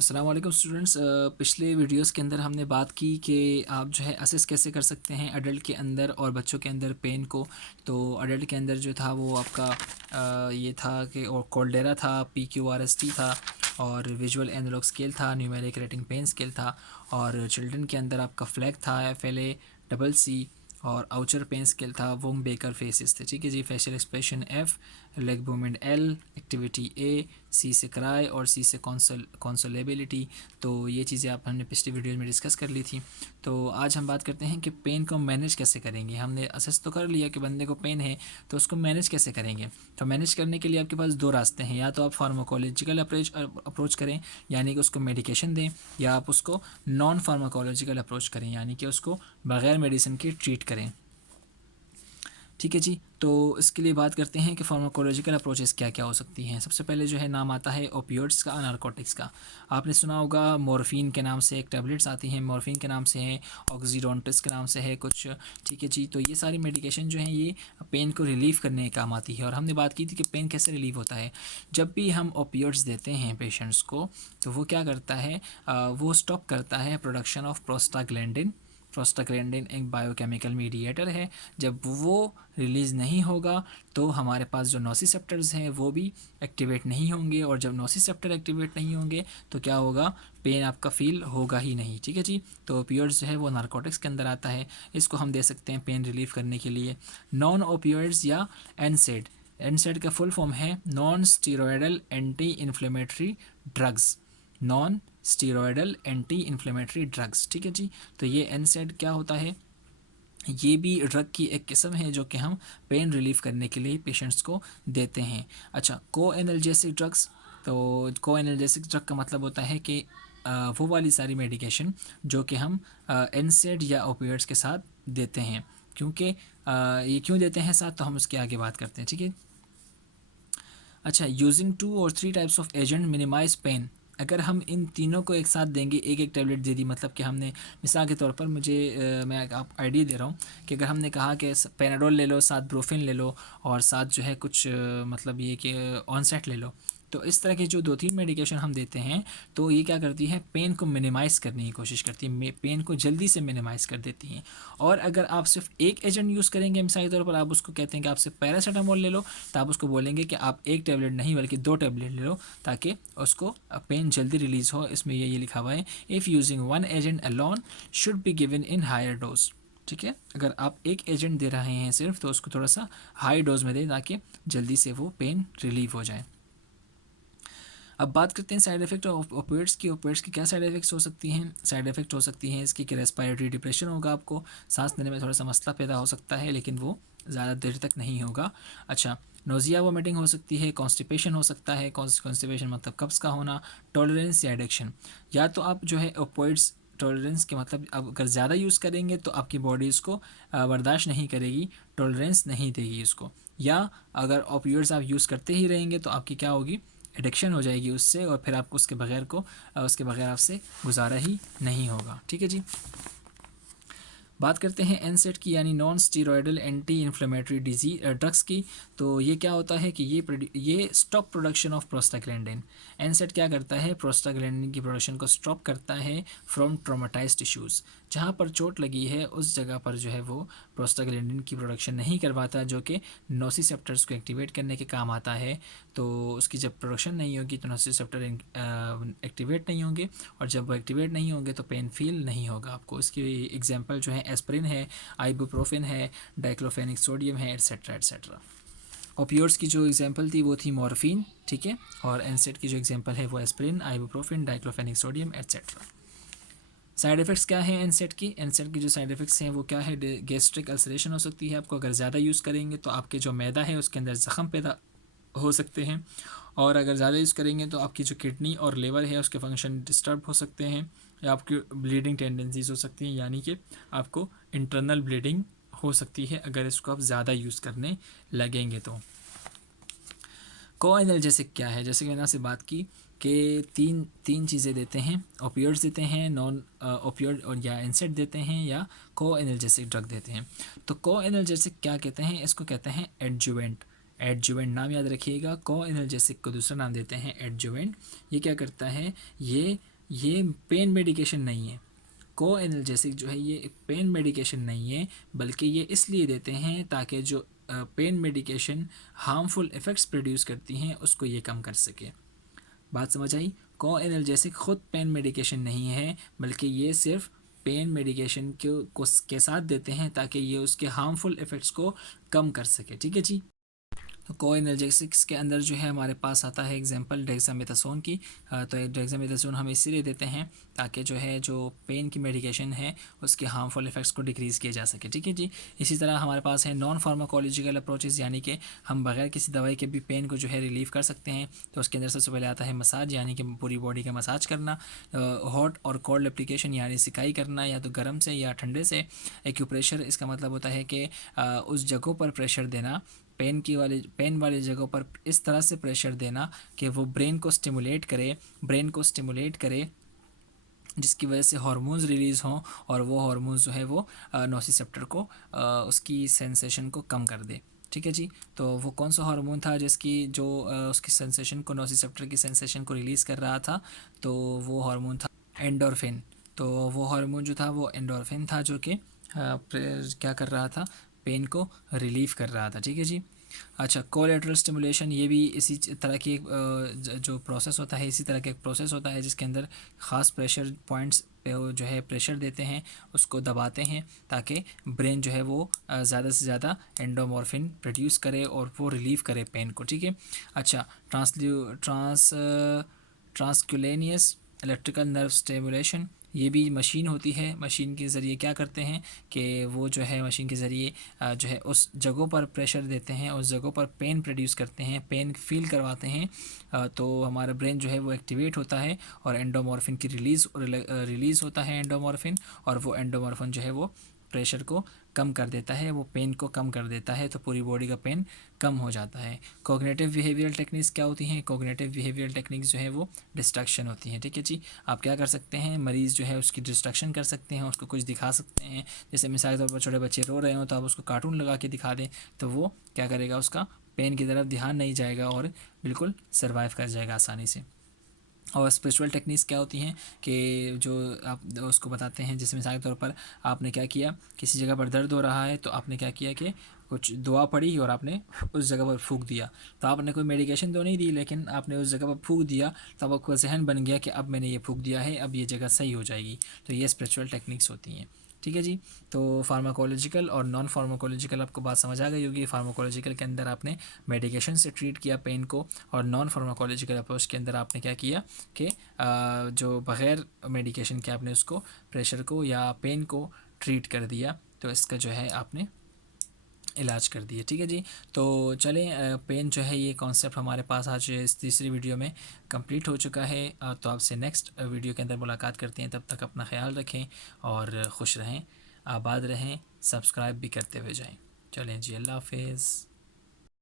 अस्सलाम वालेकुम स्टूडेंट्स। पिछले वीडियोस के अंदर हमने बात की कि आप जो है असेस कैसे कर सकते हैं अडल्ट के अंदर और बच्चों के अंदर पेन को। तो अडल्ट के अंदर जो था वो आपका ये था कि और कोल्डेरा था, PQRST था और विजुअल एनालॉग स्केल था, न्यूमेरिक रेटिंग पेन स्केल था। और चिल्ड्रन के अंदर आपका फ्लैग था, FLA CC और आउचर पेन स्केल था, वोंग बेकर फेसिस थे। ठीक है जी। Facial expression F, leg movement L, activity A, C से क्राई और C से कॉन्सोलेबिलिटी। तो ये चीज़ें आप हमने पिछली वीडियो में डिस्कस कर ली थी। तो आज हम बात करते हैं कि पेन को मैनेज कैसे करेंगे। हमने असेस तो कर लिया कि बंदे को पेन है, तो उसको मैनेज कैसे करेंगे। तो मैनेज करने के लिए आपके पास दो रास्ते हैं, या तो आप फार्माकोलॉजिकल अप्रोच करें यानी कि उसको मेडिकेशन दें, या आप उसको नॉन फार्माकोलॉजिकल अप्रोच करें यानी कि उसको बग़ैर मेडिसिन के ट्रीट करें। ठीक है जी। तो इसके लिए बात करते हैं कि फार्माकोलॉजिकल अप्रोचेस क्या क्या हो सकती हैं। सबसे पहले जो है नाम आता है ओपियोइड्स का, नारकोटिक्स का। आपने सुना होगा मॉर्फिन के नाम से एक टैबलेट्स आती हैं, मॉर्फिन के नाम से है, ऑक्सीडोंटिस के नाम से है कुछ। ठीक है जी। तो ये सारी मेडिकेशन जो है ये पेन को रिलीव करने के काम आती है। और हमने बात की थी कि पेन कैसे रिलीव होता है। जब भी हम ओपियोइड्स देते हैं पेशेंट्स को, तो वो क्या करता है, वो स्टॉप करता है प्रोडक्शन ऑफ प्रोस्टाग्लैंडिन। प्रोस्टाग्लैंडिन एक बायोकेमिकल मीडिएटर है। जब वो रिलीज़ नहीं होगा तो हमारे पास जो नोसिसेप्टर्स हैं वो भी एक्टिवेट नहीं होंगे, और जब नोसिसेप्टर एक्टिवेट नहीं होंगे तो क्या होगा, पेन आपका फील होगा ही नहीं। ठीक है जी। तो ओपियोइड्स जो है वो नारकोटिक्स के अंदर आता है। इसको हम दे सकते हैं पेन रिलीफ करने के लिए। नॉन ओपियोइड्स या एनसेड। एनसेड का फुल फॉर्म है non steroidal anti inflammatory drugs. Non steroidal anti inflammatory drugs. ठीक है जी। तो ये एनसेड क्या होता है, ये भी ड्रग की एक किस्म है जो कि हम पेन रिलीफ करने के लिए पेशेंट्स को देते हैं। अच्छा, को एनाल्जेसिक ड्रग्स। तो को एनाल्जेसिक ड्रग का मतलब होता है कि वो वाली सारी मेडिकेशन जो कि हम एनसेड या ओपियोइड्स के साथ देते हैं। क्योंकि ये क्यों देते हैं साथ, तो हम उसके आगे बात करते हैं। ठीक है। अच्छा, यूजिंग 2 और 3 types of agent minimize pain. अगर हम इन तीनों को एक साथ देंगे, एक एक टैबलेट दे दी, मतलब कि हमने मिसाल के तौर पर मैं आप आइडिया दे रहा हूँ कि अगर हमने कहा कि पेनाडोल ले लो, साथ ब्रोफिन ले लो और साथ जो है कुछ मतलब ये कि ऑनसेट ले लो। तो इस तरह के जो 2-3 मेडिकेशन हम देते हैं, तो ये क्या करती है, पेन को मिनिमाइज़ करने की कोशिश करती है, पेन को जल्दी से मिनिमाइज़ कर देती हैं। और अगर आप सिर्फ एक एजेंट यूज़ करेंगे, मिसाल के तौर पर आप उसको कहते हैं कि आप सिर्फ पैरासीटामोल ले लो, तो आप उसको बोलेंगे कि आप एक टैबलेट नहीं बल्कि 2 टैबलेट ले लो ताकि उसको पेन जल्दी रिलीज़ हो। इसमें ये लिखा हुआ है, if using one agent alone should be given in higher dose. ठीक है। अगर आप एक एजेंट दे रहे हैं सिर्फ, तो उसको थोड़ा सा हाई डोज में दें ताकि जल्दी से वो पेन रिलीव हो जाए। अब बात करते हैं साइड इफ़ेक्ट ऑफ ओपियोइड्स की। ओपियोइड्स की क्या साइड इफ़ेक्ट्स हो सकती हैं। साइड इफ़ेक्ट हो सकती हैं इसकी कि रेस्पिरेटरी डिप्रेशन होगा, आपको सांस लेने में थोड़ा सा मसला पैदा हो सकता है, लेकिन वो ज़्यादा देर तक नहीं होगा। अच्छा, नोज़िया वोमिटिंग हो सकती है, कॉन्स्टिपेशन हो सकता है। कॉन्स्टिपेशन मतलब कब्ज़ का होना। टॉलरेंस या एडिक्शन। या तो आप जो है ओपियोइड्स टॉलरेंस के मतलब अब अगर ज़्यादा यूज़ करेंगे तो आपकी बॉडी इसको बर्दाश्त नहीं करेगी, टॉलरेंस नहीं देगी इसको। या अगर ओपियोइड्स आप यूज़ करते ही रहेंगे तो आपकी क्या होगी, एडिक्शन हो जाएगी उससे, और फिर आपको उसके बगैर आपसे गुजारा ही नहीं होगा। ठीक है जी। बात करते हैं एनसेड की यानी non steroidal anti inflammatory disease drugs की। तो ये क्या होता है कि ये स्टॉप प्रोडक्शन ऑफ प्रोस्टाग्लैंडिन। एनसेड क्या करता है, प्रोस्टाग्लैंडिन की प्रोडक्शन को स्टॉप करता है फ्रॉम ट्रोमाटाइज टिश्यूज़। जहाँ पर चोट लगी है उस जगह पर जो है वो प्रोस्टाग्लैंडिन की प्रोडक्शन नहीं करवाता, जो कि नोसिसेप्टर्स को एक्टिवेट करने के काम आता है। तो उसकी जब प्रोडक्शन नहीं होगी तो नोसिसेप्टर एक्टिवेट नहीं होंगे, और जब वो एक्टिवेट नहीं होंगे तो पेन फील नहीं होगा आपको। इसकी एग्जांपल जो है एस्प्रिन है, आइबुप्रोफेन है, डाइक्लोफेनिक सोडियम है, एट्सेट्रा एट्सेट्रा। ओपियोइड्स की जो एग्जांपल थी वो थी मॉर्फिन। ठीक है। और एनसेड की जो एग्जांपल है वो aspirin, ibuprofen, diclofenac sodium etcetera. Side effects क्या हैं एनसेड की। एनसेड की जो साइड इफ़ेक्ट्स हैं वो क्या है, गैस्ट्रिक अल्सरेशन हो सकती है आपको। अगर ज़्यादा यूज़ करेंगे तो आपके जो मैदा है उसके अंदर ज़ख़म पैदा हो सकते हैं, और अगर ज़्यादा यूज़ करेंगे तो आपकी जो किडनी और लिवर है उसके फंक्शन डिस्टर्ब हो सकते हैं, या आपकी ब्लीडिंग टेंडेंसीज हो सकती हैं, यानी कि आपको इंटरनल ब्लीडिंग हो सकती है अगर इसको आप ज़्यादा यूज़ करने लगेंगे तो। को एनाल्जेसिक क्या है, जैसे कि मैंने आपसे बात की कि तीन तीन चीज़ें देते हैं। ओपियोइड्स देते हैं, नॉन ओपियोइड और या एनसेड देते हैं, या को एनाल्जेसिक ड्रग देते हैं। तो को एनाल्जेसिक क्या कहते हैं, इसको कहते हैं एडजुवेंट। एडजुवेंट नाम याद रखिएगा। को एनाल्जेसिक को दूसरा नाम देते हैं एडजुवेंट। ये क्या करता है, ये पेन मेडिकेशन नहीं है। को एनाल्जेसिक जो है ये पेन मेडिकेशन नहीं है, बल्कि ये इसलिए देते हैं ताकि जो pain medication harmful effects produce करती हैं उसको ये कम कर सके। बात समझ आई? को एनाल्जेसिक ख़ुद पेन मेडिकेशन नहीं है, बल्कि ये सिर्फ पेन मेडिकेशन के साथ देते हैं ताकि ये उसके हार्मफुल इफ़ेक्ट्स को कम कर सके। ठीक है जी। तो को एनाल्जेसिक्स के अंदर जो है हमारे पास आता है एग्जांपल डेक्सामेथासोन की। तो एक डेक्सामेथासोन हम इसीलिए देते हैं ताकि जो है जो पेन की मेडिकेशन है उसके हार्मफुल इफ़ेक्ट्स को डिक्रीज़ किया जा सके। ठीक है जी। इसी तरह हमारे पास है नॉन फार्माकोलॉजिकल अप्रोचेज़, यानी कि हम बगैर किसी दवाई के भी पेन को जो है रिलीव कर सकते हैं। तो उसके अंदर सबसे पहले आता है मसाज, यानी कि पूरी बॉडी का मसाज करना। हॉट और कोल्ड एप्लीकेशन, यानी सिकाई करना या तो गर्म से या ठंडे से। एक्यूप्रेशर, इसका मतलब होता है कि उस जगहों पर प्रेशर देना, पेन वाली जगहों पर इस तरह से प्रेशर देना कि वो ब्रेन को स्टिमुलेट करे, जिसकी वजह से हार्मोन्स रिलीज़ हों और वो हार्मोन्स जो है वो नोसिसेप्टर को उसकी सेंसेशन को कम कर दे। ठीक है जी। तो वो कौन सा हार्मोन था जिसकी जो उसकी सेंसेशन को, नोसिसेप्टर की सेंसेशन को रिलीज़ कर रहा था? तो वो हार्मोन था एंडोर्फिन। तो वो हार्मोन जो था वो एंडोर्फिन था, जो कि क्या कर रहा था, पेन को रिलीफ़ कर रहा था। ठीक है जी। अच्छा, कोलैटरल स्टिमुलेशन, ये भी इसी तरह की एक जो प्रोसेस होता है, इसी तरह का एक प्रोसेस होता है जिसके अंदर ख़ास प्रेशर पॉइंट्स पे वो जो है प्रेशर देते हैं, उसको दबाते हैं ताकि ब्रेन जो है वो ज़्यादा से ज़्यादा एंडोमॉर्फिन प्रोड्यूस करे और वो रिलीव करे पेन को। ठीक है। अच्छा, ट्रांसक्यूलेनियस इलेक्ट्रिकल नर्व स्टिमुलेशन, ये भी मशीन होती है। मशीन के ज़रिए क्या करते हैं कि वो जो है मशीन के ज़रिए जो है उस जगहों पर प्रेशर देते हैं, उस जगहों पर पेन प्रोड्यूस करते हैं, पेन फील करवाते हैं। तो हमारा ब्रेन जो है वो एक्टिवेट होता है और एंडोमॉर्फिन की रिलीज़ होता है एंडोमॉर्फिन, और वो एंडोमॉर्फिन जो है वो प्रेशर को कम कर देता है, वो पेन को कम कर देता है, तो पूरी बॉडी का पेन कम हो जाता है। कोग्निटिव बिहेवियरल टेक्निक्स क्या होती हैं? कोग्निटिव बिहेवियरल टेक्निक्स जो है वो डिस्ट्रैक्शन होती हैं। ठीक है जी। आप क्या कर सकते हैं, मरीज़ जो है उसकी डिस्ट्रैक्शन कर सकते हैं, उसको कुछ दिखा सकते हैं। जैसे मिसाल के तौर पर छोटे बच्चे रो रहे हो तो आप उसको कार्टून लगा के दिखा दें, तो वो क्या करेगा, उसका पेन की तरफ ध्यान नहीं जाएगा और बिल्कुल सर्वाइव कर जाएगा आसानी से। और स्पिरिचुअल टेक्निक्स क्या होती हैं कि जो आप उसको बताते हैं, जैसे मिसाल के तौर पर आपने क्या किया, किसी जगह पर दर्द हो रहा है तो आपने क्या किया कि कुछ दुआ पढ़ी और आपने उस जगह पर फूंक दिया। तो आपने कोई मेडिकेशन तो नहीं दी, लेकिन आपने उस जगह पर फूंक दिया, तो आपका जहन बन गया कि अब मैंने ये फूंक दिया है, अब ये जगह सही हो जाएगी। तो ये स्पिरिचुअल टेक्निक्स होती हैं। ठीक है जी। तो फार्माकोलॉजिकल और नॉन फार्माकोलॉजिकल आपको बात समझ आ गई होगी। फार्माकोलॉजिकल के अंदर आपने मेडिकेशन से ट्रीट किया पेन को, और नॉन फार्माकोलॉजिकल अप्रोच के अंदर आपने क्या किया कि जो बग़ैर मेडिकेशन के आपने उसको प्रेशर को या पेन को ट्रीट कर दिया, तो इसका जो है आपने इलाज कर दिया। ठीक है जी। तो चलें, पेन जो है ये कॉन्सेप्ट हमारे पास आज इस तीसरी वीडियो में कंप्लीट हो चुका है। तो आपसे नेक्स्ट वीडियो के अंदर मुलाकात करते हैं। तब तक अपना ख्याल रखें और ख़ुश रहें, आबाद रहें, सब्सक्राइब भी करते हुए जाएं। चलें जी, अल्लाह हाफ़िज़।